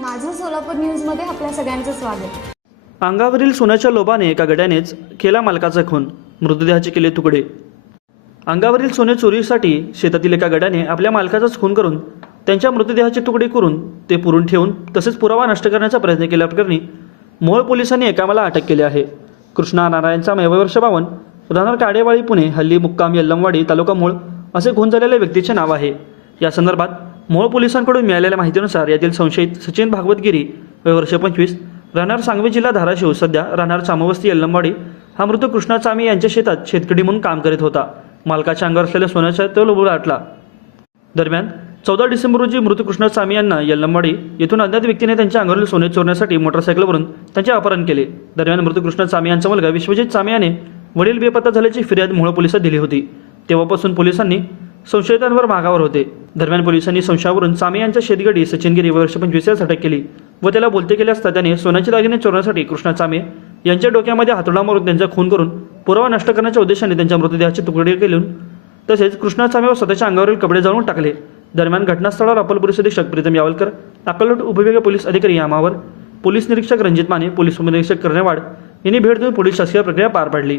माझं सोलापूर न्यूजमध्ये आपल्या सगळ्यांचं स्वागत. अंगावरील सोन्याच्या लोभाने एका गड्यानेच केला मालकाचा खून. मृतदेहाचे केले तुकडे. अंगावरील सोने चोरीसाठी शेतातील एका गड्याने आपल्या मालकाचाच खून करून त्यांच्या मृतदेहाचे तुकडे करून ते पुरून ठेवून तसेच पुरावा नष्ट करण्याचा प्रयत्न केल्याप्रकरणी मोहोळ पोलिसांनी एकामाला अटक केली आहे. कृष्णा नारायणचा चामे बावन वर्ष राहणार काडेवाळी पुणे हल्ली मुक्काम यल्लमवाडी तालुका मूळ असे खून झालेल्या व्यक्तीचे नाव आहे. या संदर्भात मूळ पोलिसांकडून मिळालेल्या माहितीनुसार यातील संशयित सचिन भागवतगिरी वय वर्ष पंचवीस राहणार सांगवी जिल्हा धाराशिव सध्या राहणार चामवस्ती यल्लंबाडी हा मृत कृष्णा चामी यांच्या शेतात शेतकरी म्हणून काम करीत होता. मालकाच्या अंगावर असलेल्या सोन्याचा तो लोभ आटला दरम्यान चौदा डिसेंबर रोजी मृत कृष्णा चामी यांना यल्लंबाडी येथून अज्ञात व्यक्तीने त्यांच्या अंगावरील सोने चोरण्यासाठी मोटरसायकलवरून त्यांचे अपहरण केले. दरम्यान मृत कृष्णा चामी यांचा मुलगा विश्वजित चामी याने वडील बेपत्ता झाल्याची फिर्याद मुळ पोलिसात दिली होती. तेव्हापासून पोलिसांनी संशयितांवर मागावर होते. दरम्यान पोलिसांनी संशयावरून सामे यांच्या शेतगडी सचिनगिरी वर्ष पंचवीस अटक केली व त्याला बोलते केले असता त्याने सोन्याचे दागिने चोरण्यासाठी कृष्णा चामे यांच्या डोक्यामध्ये हातोडा मारून त्यांचा खून करून पुरावा नष्ट करण्याच्या उद्देशाने त्यांच्या मृतदेहाचे तुकडे केलून तसेच कृष्णा चामेवर स्वतःच्या अंगावरील कपडे जाळून टाकले. दरम्यान घटनास्थळावर अप्पल पोलीस अधीक्षक प्रीतम यावलकर अक्कलकोट उपविभागीय पोलीस अधिकारी यामावर पोलीस निरीक्षक रणजित माने पोलीस उपनिरीक्षक कर्णेवाड यांनी भेट देऊन पोलीस शासकीय प्रक्रिया पार पाडली.